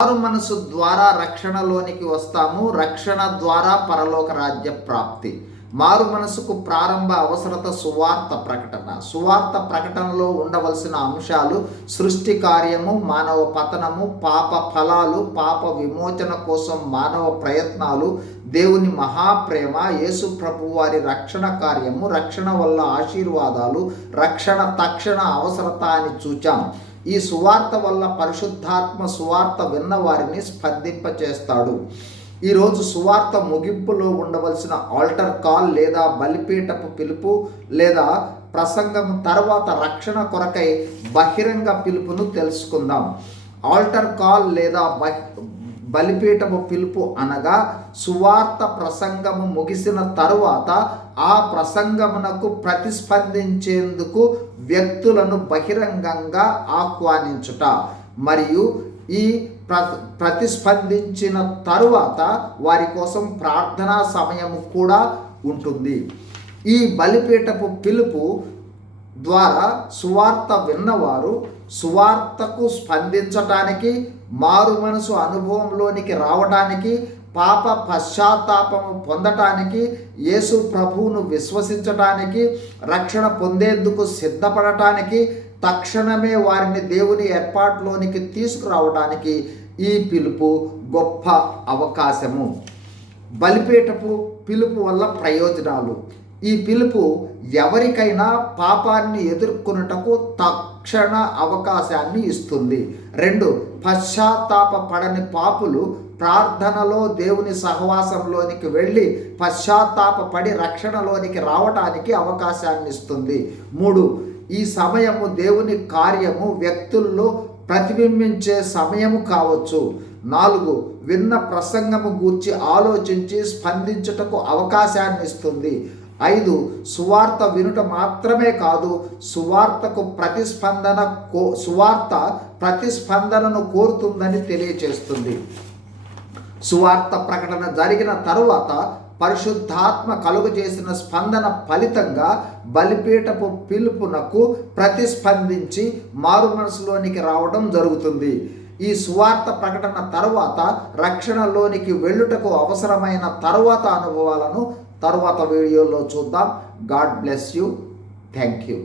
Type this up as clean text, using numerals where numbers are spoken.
మారు మనసు ద్వారా రక్షణలోనికి వస్తాము. రక్షణ ద్వారా పరలోక రాజ్య ప్రాప్తి. మారు మనసుకు ప్రారంభ అవసరత సువార్త ప్రకటన. సువార్త ప్రకటనలో ఉండవలసిన అంశాలు: సృష్టి కార్యము, మానవ పతనము, పాప ఫలాలు, పాప విమోచన కోసం మానవ ప్రయత్నాలు, దేవుని మహాప్రేమ, యేసు ప్రభు వారి రక్షణ కార్యము, రక్షణ వల్ల ఆశీర్వాదాలు, రక్షణ తక్షణ అవసరత అని చూచాం. ఈ సువార్త వల్ల పరిశుద్ధాత్మ సువార్త విన్న వారిని స్పందింపచేస్తాడు. ఈరోజు సువార్త ముగింపులో ఉండవలసిన ఆల్టర్ కాల్ లేదా బలిపీఠపు పిలుపు లేదా ప్రసంగం తర్వాత రక్షణ కొరకై బహిరంగ పిలుపును తెలుసుకుందాం. ఆల్టర్ కాల్ లేదా బలిపీఠపు పిలుపు అనగా సువార్త ప్రసంగము ముగిసిన తరువాత ఆ ప్రసంగమునకు ప్రతిస్పందించేందుకు వ్యక్తులను బహిరంగంగా ఆహ్వానించుట మరియు ఈ ప్రతిస్పందించిన తరువాత వారి కోసం ప్రార్థనా సమయము కూడా ఉంటుంది. ఈ బలిపీఠపు పిలుపు ద్వారా సువార్త విన్నవారు సువార్తకు స్పందించటానికి, మారు మనసు అనుభవంలోనికి రావడానికి, పాప పశ్చాత్తాపము పొందటానికి, యేసు ప్రభువును విశ్వసించటానికి, రక్షణ పొందేందుకు సిద్ధపడటానికి, తక్షణమే వారిని దేవుని ఏర్పాటులోనికి తీసుకురావడానికి ఈ పిలుపు గొప్ప అవకాశము. బలిపీఠపు పిలుపు వల్ల ప్రయోజనాలు: ఈ పిలుపు ఎవరికైనా పాపాన్ని ఎదుర్కొనుటకు తక్షణ అవకాశాన్ని ఇస్తుంది. 2, పశ్చాత్తాప పడని పాపులు ప్రార్థనలో దేవుని సహవాసంలోనికి వెళ్ళి పశ్చాత్తాపడి రక్షణలోనికి రావటానికి అవకాశాన్ని ఇస్తుంది. 3, ఈ సమయము దేవుని కార్యము వ్యక్తుల్లో ప్రతిబింబించే సమయము కావచ్చు. 4, విన్న ప్రసంగము గూర్చి ఆలోచించి స్పందించుటకు అవకాశాన్ని ఇస్తుంది. 5, సువార్త వినుట మాత్రమే కాదు, సువార్త ప్రతిస్పందనను కోరుతుందని తెలియచేస్తుంది. సువార్త ప్రకటన జరిగిన తరువాత పరిశుద్ధాత్మ కలుగజేసిన స్పందన ఫలితంగా బలిపీఠపు పిలుపునకు ప్రతిస్పందించి మారు మనసులోనికి రావడం జరుగుతుంది. ఈ సువార్త ప్రకటన తరువాత రక్షణలోనికి వెళ్ళుటకు అవసరమైన తరువాత అనుభవాలను తరువాత వీడియోలో చూద్దాం. God bless you. Thank you.